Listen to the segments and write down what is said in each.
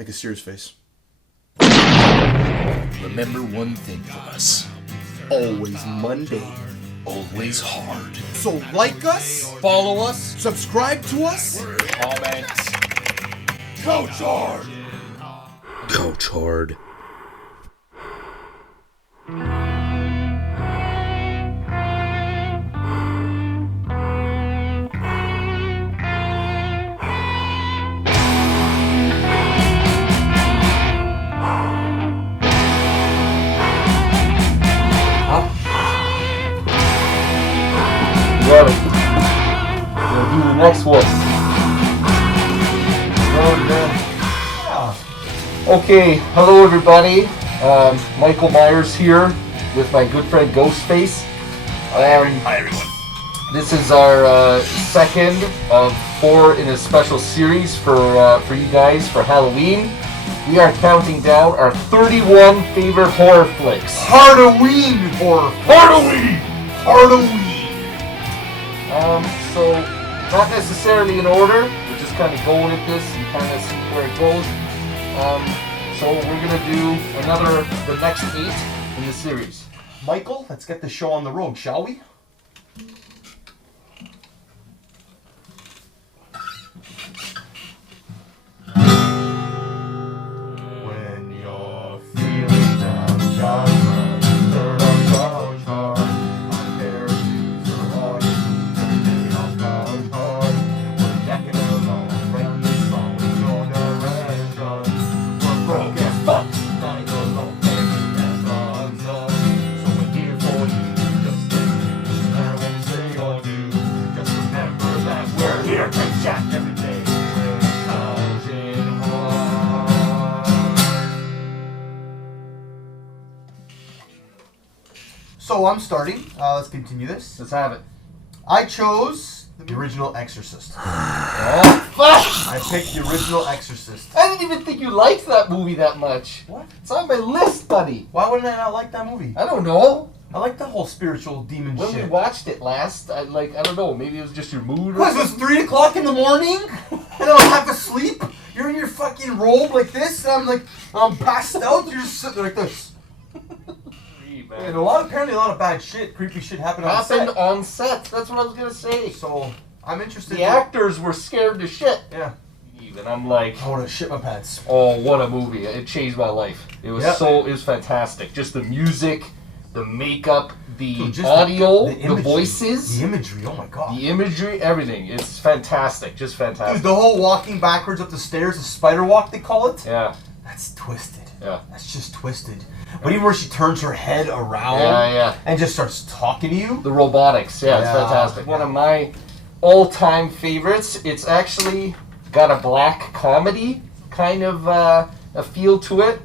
Make a serious face. Remember one thing from us. Always Monday. Always hard. So like us, Follow us. subscribe to us, Comment. couchhard. Couchhard. Got it. We'll do the next one. Okay, hello everybody. Michael Myers here with my good friend Ghostface. Hi everyone. This is our second of 4 in a special series for you guys for Halloween. We are counting down our 31 favorite horror flicks. HARDoween horror. HARDoween. So not necessarily in order. We're just kind of going at this and kind of see where it goes. So we're gonna do the next 8 in the series. Michael, let's get the show on the road, shall we? When you're feeling down, turn on couchhard. On parachutes or all you need, on couchhard. We're jacking along, writing this song with your direction. We're broke as fuck, dying alone, every man runs us. So we're here for you, just to matter what we say or do. Just remember that we're here to jack every day. We're counting hard. So I'm starting. Let's continue this. Let's have it. I chose the original Exorcist. Oh, fuck! I picked the original Exorcist. I didn't even think you liked that movie that much. What? It's on my list, buddy. Why wouldn't I not like that movie? I don't know. I like the whole spiritual demon When we shit. watched it last, I don't know. Maybe it was just your mood. Or What, it was 3 o'clock in the morning? And I don't have to sleep? You're in your fucking robe like this, and I'm passed out, you're just sitting like this. And apparently a lot of bad shit, creepy shit happened on set. Happened on set. That's what I was gonna say. So, I'm interested The actors were scared to shit. Yeah. Even I'm like, I want to shit my pants. oh, what a movie! It changed my life. It was Yep. it was fantastic. Just the music, the makeup, the Dude, just audio, the the imagery, voices, the imagery, oh my god. the imagery, everything. It's fantastic. Just fantastic. Dude, the whole walking backwards up the stairs, the spider walk they call it. Yeah. That's twisted. Yeah. That's just twisted. But even where she turns her head around Yeah. and just starts talking to you. The robotics, yeah, it's Yeah. fantastic. One of my all-time favorites. It's actually got a black comedy kind of a feel to it.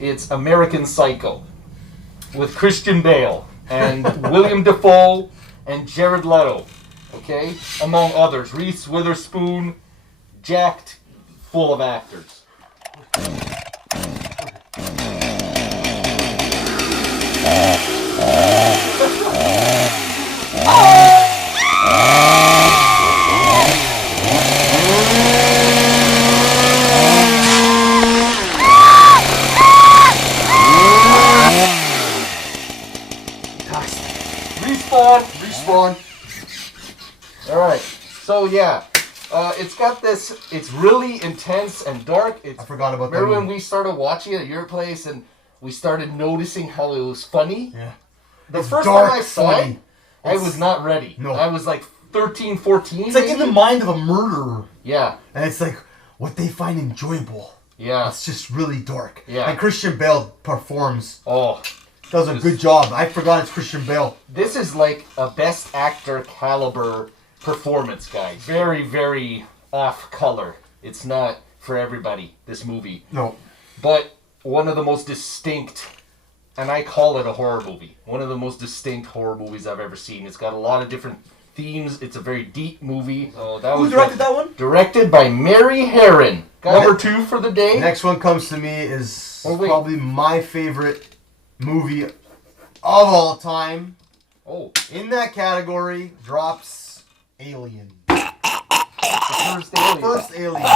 It's American Psycho with Christian Bale and William Dafoe and Jared Leto, okay, among others. Reese Witherspoon, jacked, full of actors. Respawn. All right. So yeah, it's got this. It's really intense and dark. I forgot about that. Remember when we started watching it at your place and we started noticing how it was funny? Yeah. The It's first dark, time I saw funny. it, I was not ready. No. I was like 13, 14. It's like in maybe? the mind of a murderer. Yeah. And it's like what they find enjoyable. Yeah. It's just really dark. Yeah. And Christian Bale performs. Oh. Does a good job. I forgot it's Christian Bale. This is like a best actor caliber performance, guys. Very, very off color. It's not for everybody, this movie. No. But one of the most distinct, and I call it a horror movie, one of the most distinct horror movies I've ever seen. It's got a lot of different themes. It's a very deep movie. So that Who was directed that one? Directed by Mary Herron. Number 2 for the day. Next one comes to me is Oh, wait. probably my favorite movie of all time. Oh. In that category drops Alien. The first Alien. First Alien,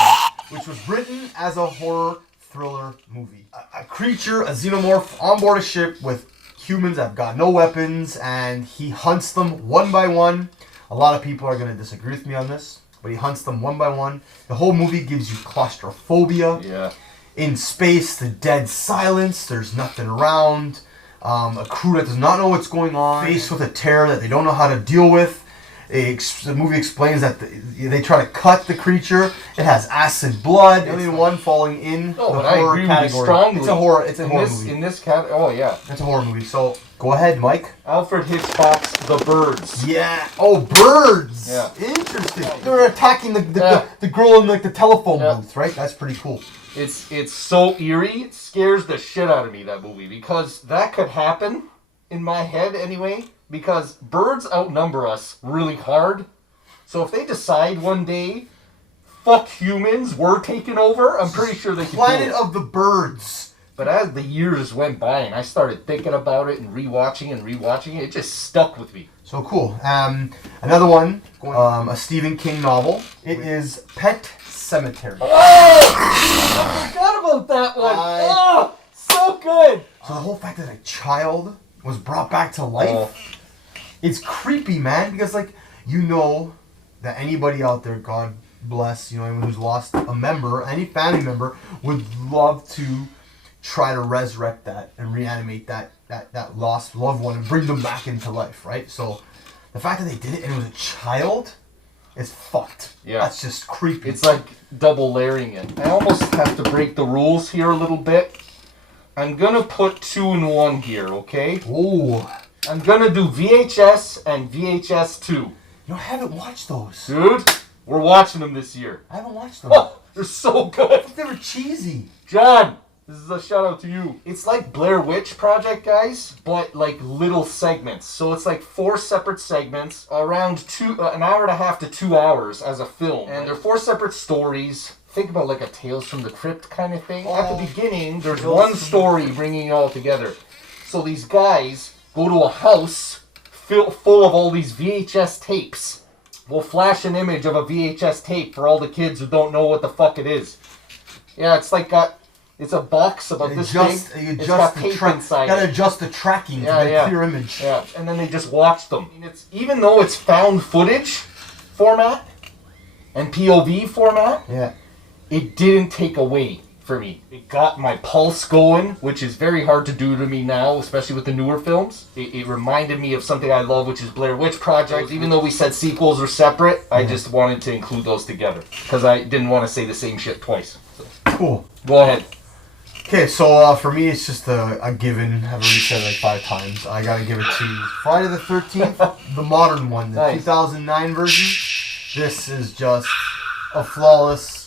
which was written as a horror thriller movie. A creature, a xenomorph, on board a ship with humans that have got no weapons, and he hunts them one by one. A lot of people are going to disagree with me on this, but he hunts them one by one. The whole movie gives you claustrophobia. Yeah. In space, the dead silence, there's nothing around. A crew that does not know what's going on, faced with a terror that they don't know how to deal with. The movie explains that they try to cut the creature. It has acid blood. Alien One falling in the horror I agree category. with you strongly. It's a horror. It's a horror movie. In this cat. Oh yeah. It's a horror movie. So go ahead, Mike. Alfred Hitchcock's The Birds. Yeah. Oh, birds. Yeah. Interesting. They're attacking the girl in like the telephone booth, right? That's pretty cool. It's so eerie. It scares the shit out of me, that movie, because that could happen in my head anyway. Because birds outnumber us really hard. So if they decide one day, fuck humans, we're taking over, I'm pretty sure they could Planet do it. of the Birds. But as the years went by and I started thinking about it and rewatching it, it just stuck with me. So cool. Another one, a Stephen King novel. It is Pet Cemetery. Oh! I forgot about that one. Oh, so good. So the whole fact that a child was brought back to life, it's creepy, man, because like, you know that anybody out there, God bless, you know, anyone who's lost a member, any family member, would love to try to resurrect that and reanimate that lost loved one and bring them back into life, right? So the fact that they did it and it was a child is fucked. Yeah. That's just creepy. It's like double layering it. I almost have to break the rules here a little bit. I'm gonna put 2 in 1 here, okay? Ooh. I'm gonna do VHS and VHS 2. You know, I haven't watched those. Dude, we're watching them this year. I haven't watched them. Oh, they're so good. They were cheesy. John, this is a shout out to you. It's like Blair Witch Project, guys, but like little segments. So it's like 4 separate segments, around an hour and a half to 2 hours as a film. And they're 4 separate stories. Think about like a Tales from the Crypt kind of thing. At the beginning, there's one story bringing it all together. So these guys go to a house full of all these VHS tapes. We'll flash an image of a VHS tape for all the kids who don't know what the fuck it is. Yeah, it's like it's a box about this big. It's got tape inside. Gotta adjust the tracking to get a clear image. Yeah, and then they just watch them. Even though it's found footage format and POV format, it didn't take away for me. It got my pulse going, which is very hard to do to me now, especially with the newer films. It reminded me of something I love, which is Blair Witch Project. Even though we said sequels are separate, I just wanted to include those together because I didn't want to say the same shit twice. So. Cool. Go ahead. Okay, so for me, it's just a given. I've already said it like 5 times. I gotta give it to Friday the 13th, the modern one, the 2009 version. This is just a flawless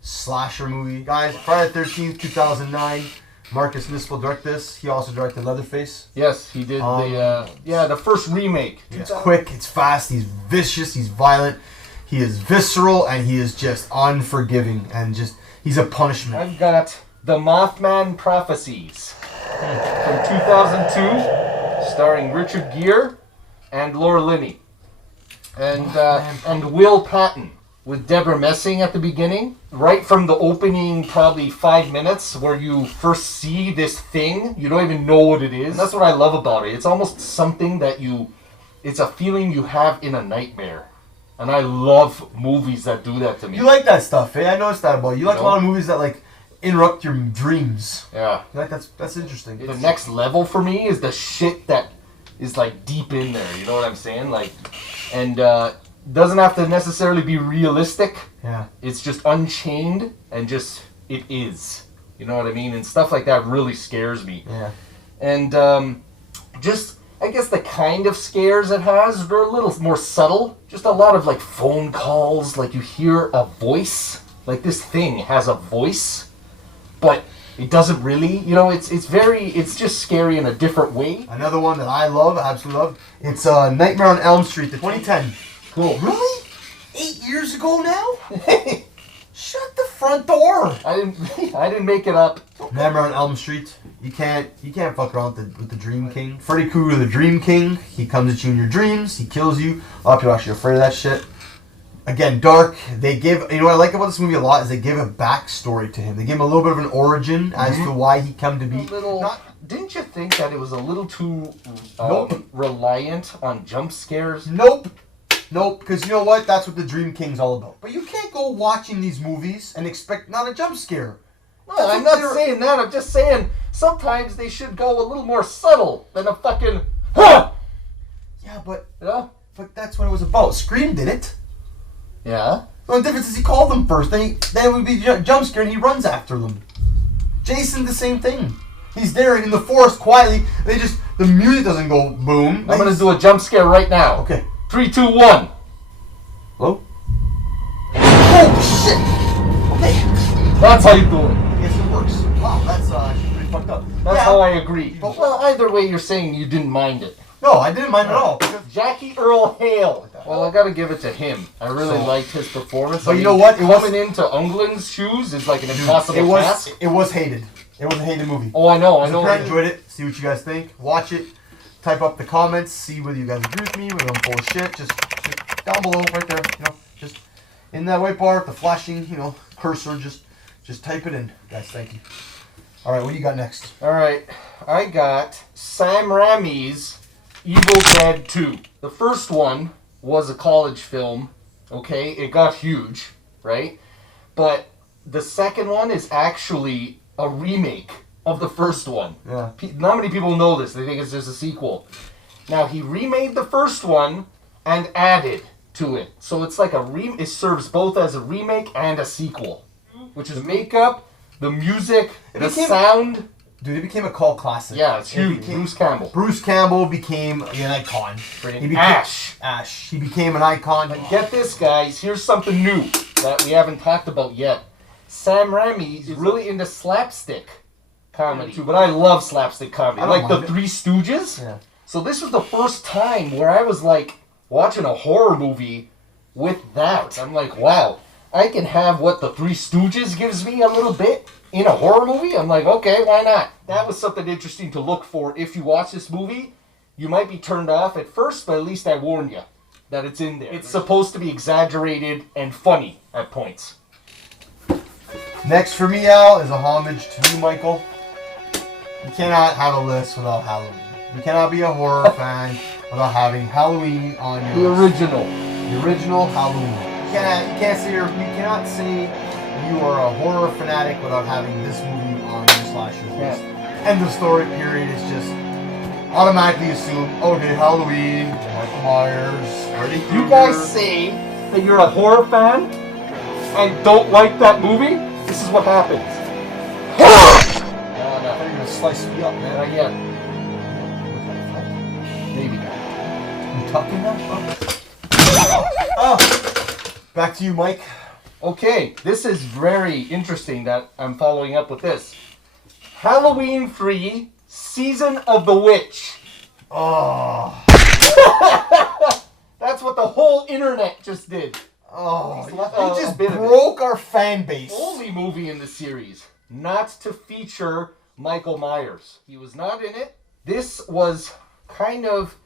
slasher movie. Guys, Friday the 13th, 2009. Marcus Nispel directed this. He also directed Leatherface. Yes, he did the first remake. It's quick, it's fast, he's vicious, he's violent, he is visceral, and he is just unforgiving, and he's a punishment. I've got The Mothman Prophecies from 2002, starring Richard Gere and Laura Linney. And Will Patton with Deborah Messing at the beginning. Right from the opening probably 5 minutes where you first see this thing, you don't even know what it is. And that's what I love about it. It's almost something that it's a feeling you have in a nightmare. And I love movies that do that to me. You like that stuff, eh? I noticed that about you. You like a lot of movies that like interrupt your dreams. Yeah. You like that's interesting. The next level for me is the shit that is like deep in there, you know what I'm saying? Like, and doesn't have to necessarily be realistic. Yeah. It's just unchained and just it is. You know what I mean? And stuff like that really scares me. Yeah. And just I guess the kind of scares it has, they're a little more subtle. Just a lot of like phone calls, like you hear a voice. Like this thing has a voice, but it doesn't really, you know, it's just scary in a different way. Another one that I love, absolutely love, it's Nightmare on Elm Street, the 2010. Cool. Really? 8 years ago now? Shut the front door. I didn't make it up. Nightmare on Elm Street. You can't fuck around with the Dream King. Freddy Krueger, the Dream King. He comes at you in your dreams. He kills you. A lot of people are actually afraid of that shit. Again, dark. They give, you know what I like about this movie a lot is they give a backstory to him. They give him a little bit of an origin as to why he come to be. Didn't you think that it was a little too Nope. reliant on jump scares? Nope. Because you know what? That's what the Dream King's all about. But you can't go watching these movies and expect not a jump scare. No, That's I'm what not saying that. I'm just saying sometimes they should go a little more subtle than a fucking huh. Yeah, but You know? that's what it was about. Scream did it. Yeah. The only difference is he called them first. Then it would be jump scare and he runs after them. Jason, the same thing. He's there in the forest quietly. The music doesn't go boom. I'm gonna do a jump scare right now. Okay. 3, 2, 1. Hello? Oh shit! Okay. That's how you do it. I guess it works. Wow, that's actually pretty fucked up. That's how I agree. But- Well, either way, you're saying you didn't mind it. No, I didn't mind at all. Jackie Earl Hale. Well, I gotta give it to him. I really liked his performance. But you know what? Coming into Unglin's shoes is like an impossible task. It was hated. It was a hated movie. Oh, I know. So if you enjoyed it, see what you guys think. Watch it. Type up the comments. See whether you guys agree with me, whether I'm full of shit. Just down below, right there. You know, just in that white bar, the flashing, cursor. Just type it in, guys. Thank you. All right, what do you got next? All right, I got Sam Raimi's Evil Dead 2. The first one was a college film. Okay, it got huge, right? But the second one is actually a remake of the first one. Yeah. Not many people know this. They think it's just a sequel. Now, he remade the first one and added to it. So it's like it serves both as a remake and a sequel. Which is makeup, the music, the sound. Dude, it became a cult classic. Yeah, it's huge. Bruce Campbell. Bruce Campbell became an icon. He became Ash. He became an icon. But get this, guys. Here's something new that we haven't talked about yet. Sam Raimi is really into slapstick comedy too, but I love slapstick comedy. I Like the love it. Three Stooges. Yeah. So this was the first time where I was like watching a horror movie with that. I'm like, wow, I can have what the Three Stooges gives me a little bit in a horror movie. I'm like, okay, why not? That was something interesting to look for. If you watch this movie, you might be turned off at first, but at least I warn you that it's in there. It's supposed to be exaggerated and funny at points. Next for me, Al, is a homage to you, Michael. You cannot have a list without Halloween. You cannot be a horror fan without having Halloween on your The original. The original Halloween. You cannot say you are a horror fanatic without having this movie on your slasher list. End of story, period. It's just automatically assume, okay, Halloween, Michael Myers, Freddy Krueger. You guys say that you're a horror fan and don't like that movie? This is what happens. I thought you were going to slice me up, man. Not yet. Maybe. You tucking that? Oh. Back to you, Mike. Okay, this is very interesting that I'm following up with this. Halloween 3, Season of the Witch. Oh. That's what the whole internet just did. Oh. You You just broke our fan base. Only movie in the series not to feature Michael Myers. He was not in it. This was kind of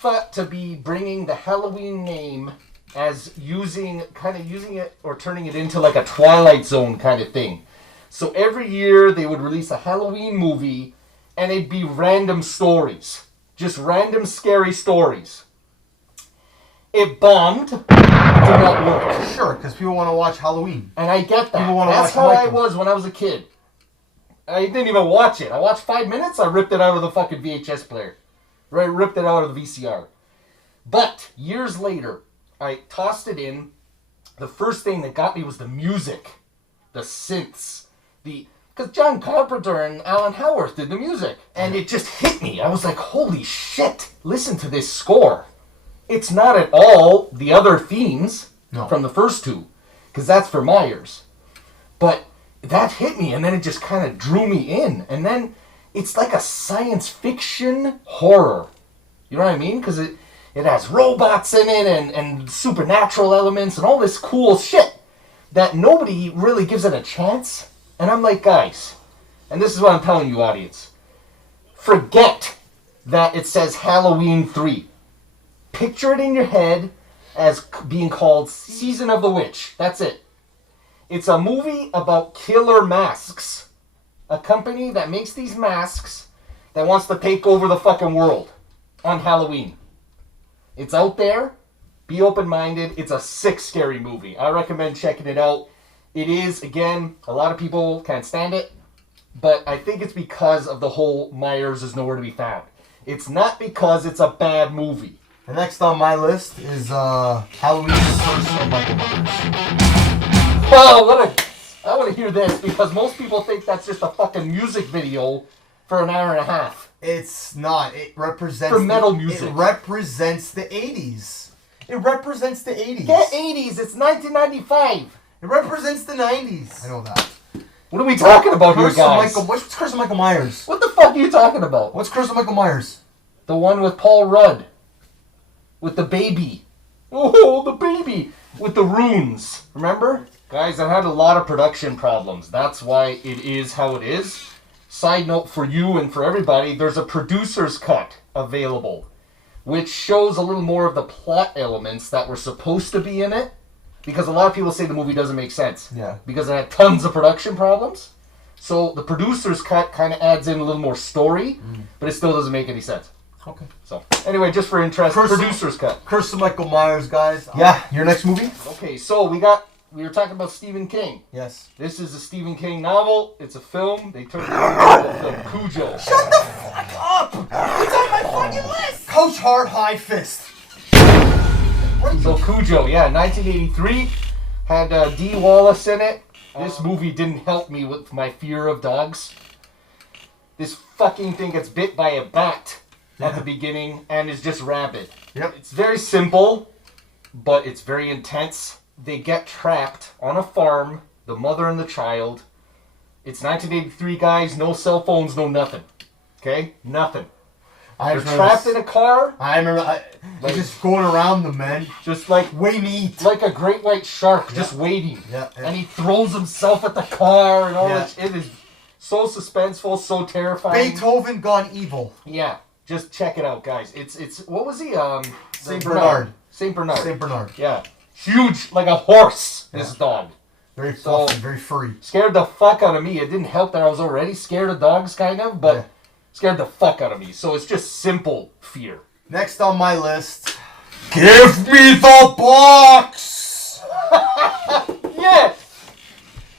thought to be bringing the Halloween name as using it or turning it into like a Twilight Zone kind of thing. So every year they would release a Halloween movie and it'd be random stories. Just random scary stories. It bombed. Did not work. Sure, because people want to watch Halloween. And I get that. People wanna That's watch how I Michael. was when I was a kid. I didn't even watch it. I watched 5 minutes, I ripped it out of the fucking VHS player. Right, ripped it out of the VCR. But years later, I tossed it in. The first thing that got me was the music. The synths. Because John Carpenter and Alan Howarth did the music. And it just hit me. I was like, holy shit, listen to this score. It's not at all the other themes from the first two, because that's for Myers. But that hit me, and then it just kind of drew me in. And then it's like a science fiction horror. You know what I mean? Because it has robots in it and supernatural elements and all this cool shit that nobody really gives it a chance. And I'm like, guys, and this is what I'm telling you, audience, forget that it says Halloween 3. Picture it in your head as being called Season of the Witch. That's it. It's a movie about killer masks. A company that makes these masks that wants to take over the fucking world on Halloween. It's out there. Be open-minded. It's a sick, scary movie. I recommend checking it out. It is, again, a lot of people can't stand it, but I think it's because of the whole Myers is nowhere to be found. It's not because it's a bad movie. The next on my list is Halloween Curse of Michael Myers. Oh, I want to hear this because most people think that's just a fucking music video for an hour and a half. It's not. It represents for metal music. It represents the 80s. It represents the 80s. Get 80s. It's 1995. It represents the 90s. I know that. What are we talking about here, guys? What's Curse of Michael Myers? What the fuck are you talking about? What's Curse of Michael Myers? The one with Paul Rudd. With the baby. Oh, the baby. With the runes. Remember? Guys, I had a lot of production problems. That's why it is how it is. Side note for you and for everybody, there's a producer's cut available, which shows a little more of the plot elements that were supposed to be in it. Because a lot of people say the movie doesn't make sense. Yeah. Because it had tons of production problems. So the producer's cut kind of adds in a little more story, but it still doesn't make any sense. Okay. So, anyway, just for interest, producer's cut. Curse of Michael Myers, guys. Yeah, your next movie? Okay, so we were talking about Stephen King. Yes. This is a Stephen King novel. It's a film. They took it from the film Cujo. Shut the fuck up! It's on my fucking list! Couchhard High Fist. So Cujo, yeah, 1983. Had Dee Wallace in it. This movie didn't help me with my fear of dogs. This fucking thing gets bit by a bat at the beginning and is just rabid. Yep. It's very simple, but it's very intense. They get trapped on a farm, the mother and the child. It's 1983, guys. No cell phones, no nothing. Okay? Nothing. They're trapped in a car. I remember. Like, just going around them, man. Just like waiting to eat. Like a great white shark, just waiting. Yeah. And he throws himself at the car and all Yeah. that. It is so suspenseful, so terrifying. Beethoven gone evil. Yeah. Just check it out, guys. It's what was he? Saint Bernard. Saint Bernard. Saint Bernard. Yeah. Huge, like a horse, this dog. Very fluffy, very furry. Scared the fuck out of me. It didn't help that I was already scared of dogs, kind of, but scared the fuck out of me. So it's just simple fear. Next on my list, give me the box! Yes!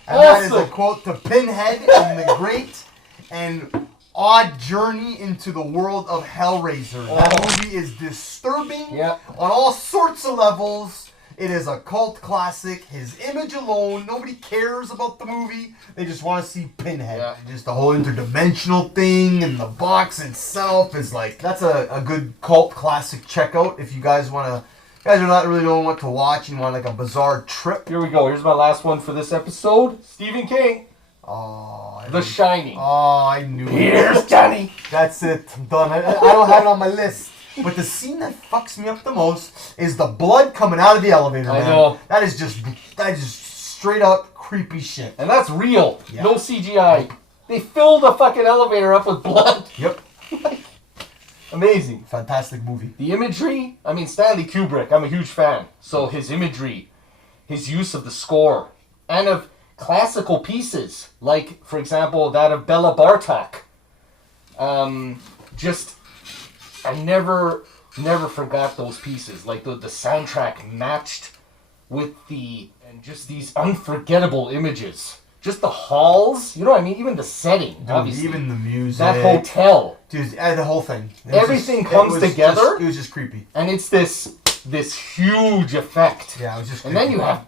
And that is a quote to Pinhead in the great and odd journey into the world of Hellraiser. That movie is disturbing on all sorts of levels. It is a cult classic. His image alone, nobody cares about the movie. They just want to see Pinhead. Yeah. Just the whole interdimensional thing and the box itself is like, that's a good cult classic checkout if you guys want to. You guys are not really knowing what to watch and want like a bizarre trip. Here we go. Here's my last one for this episode. Stephen King. The Shining. Oh, I knew it. Here's Johnny. That's it. I'm done. I don't have it on my list. But the scene that fucks me up the most is the blood coming out of the elevator, man. I know. That is just straight up creepy shit. And that's real. Yeah. No CGI. They filled the fucking elevator up with blood. Yep. Amazing. Fantastic movie. The imagery, I mean, Stanley Kubrick, I'm a huge fan. So his imagery, his use of the score, and of classical pieces, like, for example, that of Bela Bartok. I never forgot those pieces. Like, the soundtrack matched with and just these unforgettable images. Just the halls, you know what I mean? Even the setting, dude, obviously. Even the music. That hotel. Dude, the whole thing. Everything comes together. It was just creepy. And it's this huge effect. Yeah, it was just creepy. And then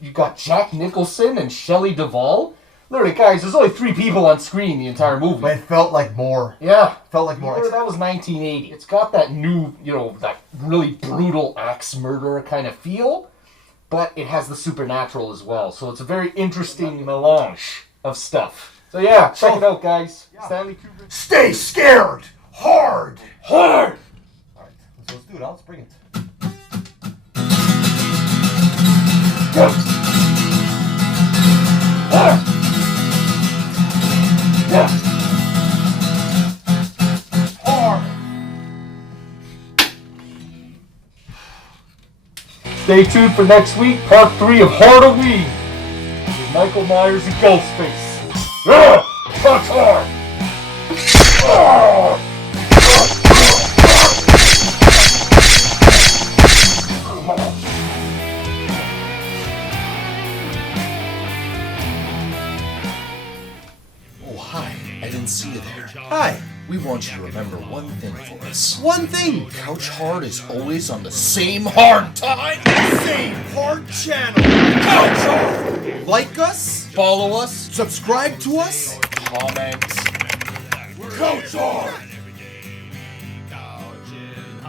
you got Jack Nicholson and Shelley Duvall. Literally, guys, there's only 3 people on screen the entire movie. But it felt like more. Yeah. Felt like more. That was 1980. It's got that new, that really brutal axe murderer kind of feel. But it has the supernatural as well. So it's a very interesting melange of stuff. So yeah, check it out, guys. Yeah. Stanley Kubrick. Stay scared! Hard! Hard! Alright, let's do it. Let's bring it. Go! Hard! Yeah! Hard! Stay tuned for next week, part 3 of HARDoween with Michael Myers and Ghostface. Yeah! Touch hard! Ah! Oh, hi. I didn't see you there. Hi. We want you to remember one thing for us. One thing. Couch Hard is always on the same hard time. Same hard channel. Couch Hard. Like us. Follow us. Subscribe to us. Comment. Couch Hard.